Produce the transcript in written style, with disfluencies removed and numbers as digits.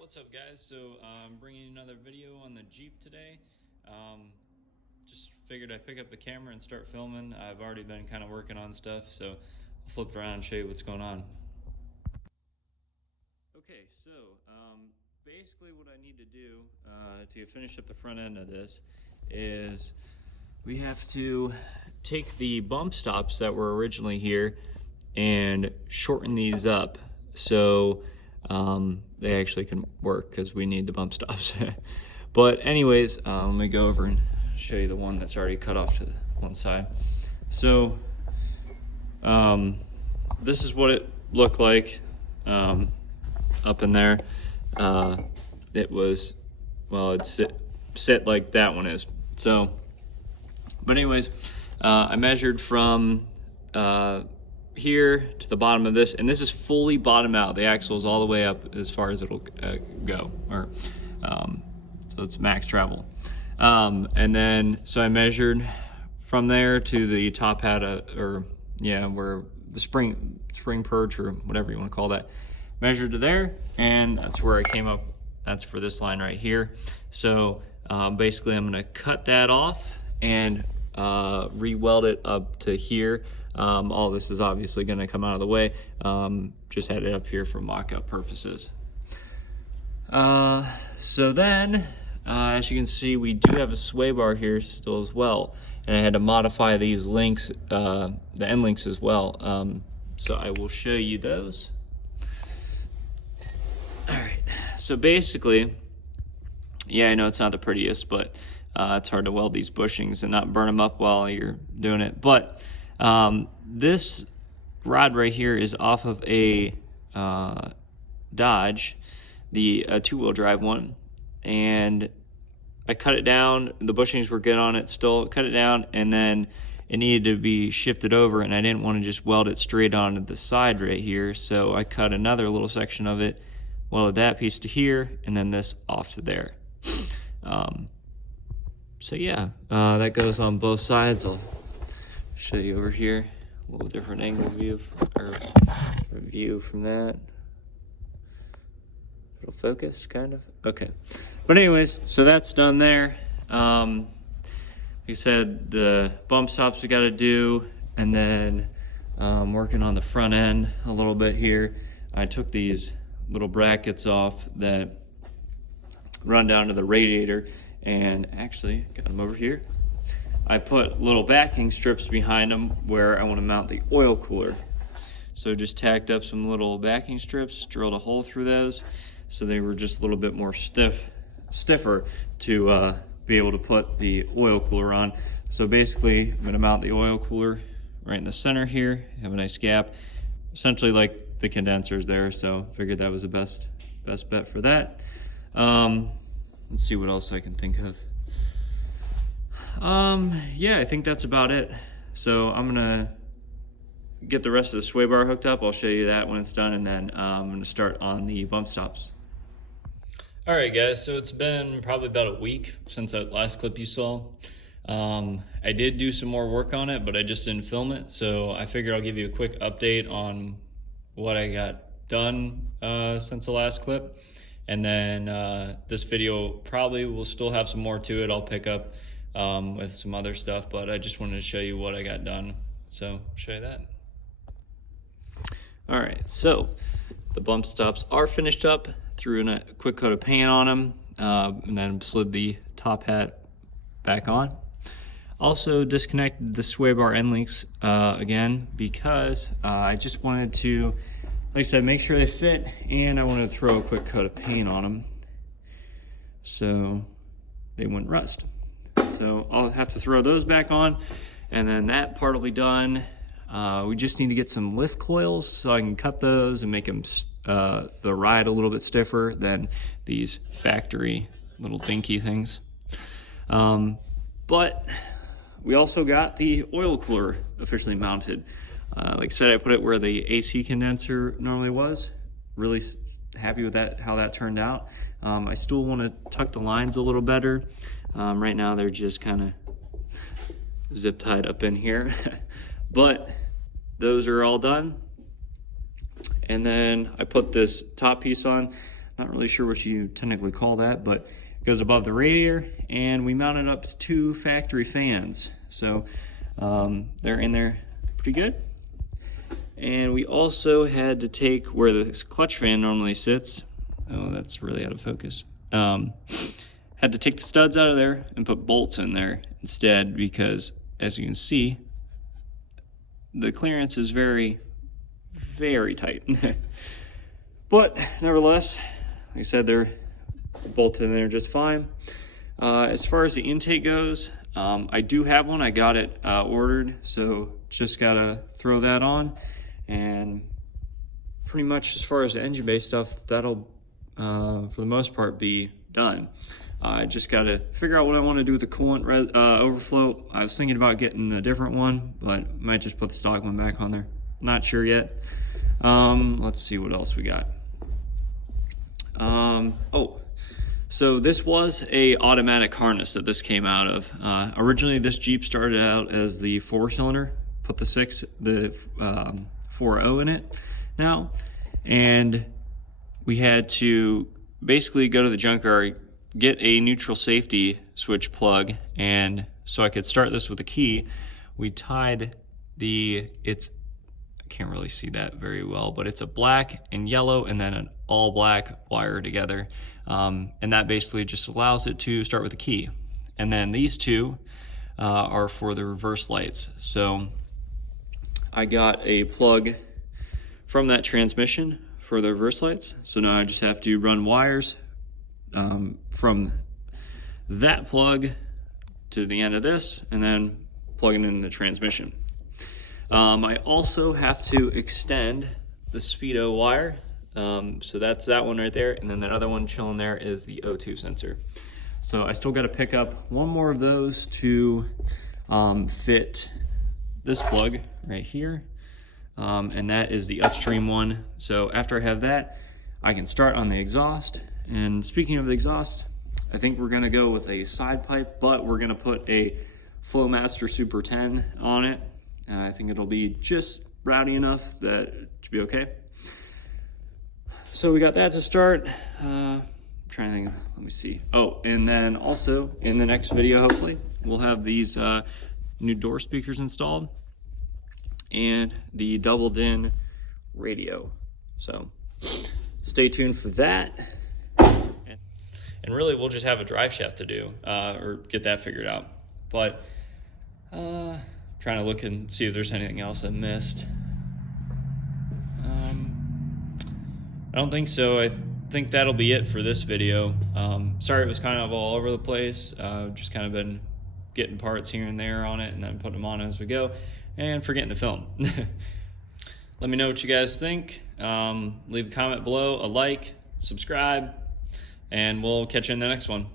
What's up guys? So I'm bringing another video on the Jeep today. Just figured I'd pick up the camera and start filming. I've already been kind of working on stuff, so I'll flip around and show you what's going on. Okay, so basically what I need to do to finish up the front end of this is we have to take the bump stops that were originally here and shorten these up so they actually can work, because we need the bump stops. But anyways, let me go over and show you the one that's already cut off to the one side. So this is what it looked like up in there. It was, well, it's sit like that one is. So but anyways, I measured from here to the bottom of this, and this is fully bottom out. The axle is all the way up as far as it'll go, or so it's max travel. And then so I measured from there to the top hat, or yeah, where the spring perch, or whatever you want to call that, measured to there, and that's where I came up. That's for this line right here. So basically I'm going to cut that off and re-weld it up to here. All this is obviously going to come out of the way. Just had it up here for mock-up purposes. So then, as you can see, we do have a sway bar here still as well, and I had to modify these links, the end links as well. So I will show you those. All right. So basically, yeah, I know it's not the prettiest, but it's hard to weld these bushings and not burn them up while you're doing it. But this rod right here is off of a Dodge, the two-wheel drive one, and I cut it down. The bushings were good on it still. Cut it down, and then it needed to be shifted over, and I didn't want to just weld it straight onto the side right here, so I cut another little section of it, welded that piece to here, and then this off to there. So yeah, that goes on both sides. I'll show you over here, a little different angle view, or view from that. It'll focus, kind of. Okay, but anyways, so that's done there. Like I said, the bump stops we got to do, and then working on the front end a little bit here. I took these little brackets off that run down to the radiator, and actually got them over here. I put little backing strips behind them where I want to mount the oil cooler. So just tacked up some little backing strips, drilled a hole through those, so they were just a little bit more stiffer to be able to put the oil cooler on. So basically, I'm going to mount the oil cooler right in the center here, have a nice gap, essentially like the condensers there. So figured that was the best bet for that. Let's see what else I can think of. Yeah, I think that's about it. So I'm gonna get the rest of the sway bar hooked up. I'll show you that when it's done, and then I'm gonna start on the bump stops. All right, guys, so it's been probably about a week since that last clip you saw. I did do some more work on it, but I just didn't film it. So I figured I'll give you a quick update on what I got done since the last clip. And then this video probably will still have some more to it. I'll pick up with some other stuff, but I just wanted to show you what I got done. So I'll show you that. All right, so the bump stops are finished up. Threw in a quick coat of paint on them, and then slid the top hat back on. Also disconnected the sway bar end links again, because I just wanted to, like I said, make sure they fit, and I wanted to throw a quick coat of paint on them so they wouldn't rust. So I'll have to throw those back on, and then that part will be done. We just need to get some lift coils so I can cut those and make them the ride a little bit stiffer than these factory little dinky things. But we also got the oil cooler officially mounted. Like I said, I put it where the AC condenser normally was. Really happy with that, how that turned out. I still want to tuck the lines a little better. Right now they're just kind of zip tied up in here. But those are all done. And then I put this top piece on. Not really sure what you technically call that, but it goes above the radiator, and we mounted up 2 factory fans. So they're in there pretty good. And we also had to take where the clutch fan normally sits. Oh, that's really out of focus. Had to take the studs out of there and put bolts in there instead, because as you can see, the clearance is very, very tight. But nevertheless, like I said, they're bolted in there just fine. As far as the intake goes, I do have one. I got it ordered, so just gotta throw that on. And pretty much as far as the engine bay stuff, that'll for the most part be done. I just gotta figure out what I want to do with the coolant overflow. I was thinking about getting a different one, but might just put the stock one back on there. Not sure yet. Let's see what else we got. Oh, so this was a automatic harness that this came out of. Originally this Jeep started out as the 4-cylinder, put the 4.0 in it now, and we had to basically go to the junkyard, get a neutral safety switch plug, and so I could start this with a key. We tied I can't really see that very well, but it's a black and yellow and then an all black wire together. And that basically just allows it to start with a key. And then these 2 are for the reverse lights. So I got a plug from that transmission for the reverse lights. So now I just have to run wires from that plug to the end of this and then plug it in the transmission. I also have to extend the speedo wire. So that's that one right there, and then that other one chilling there is the O2 sensor. So I still got to pick up one more of those to fit this plug right here, and that is the upstream one. So after I have that, I can start on the exhaust. And speaking of the exhaust, I think we're going to go with a side pipe, but we're going to put a Flowmaster Super 10 on it. I think it'll be just rowdy enough that it should be okay. So we got that to start. I'm trying to think, let me see. Oh, and then also in the next video, hopefully, we'll have these new door speakers installed and the double din radio. So stay tuned for that. And really, we'll just have a drive shaft to do, or get that figured out. But trying to look and see if there's anything else I missed. I don't think so. I think that'll be it for this video. Sorry it was kind of all over the place. Just kind of been getting parts here and there on it and then putting them on as we go, and forgetting to film. Let me know what you guys think. Leave a comment below, a like, subscribe, and we'll catch you in the next one.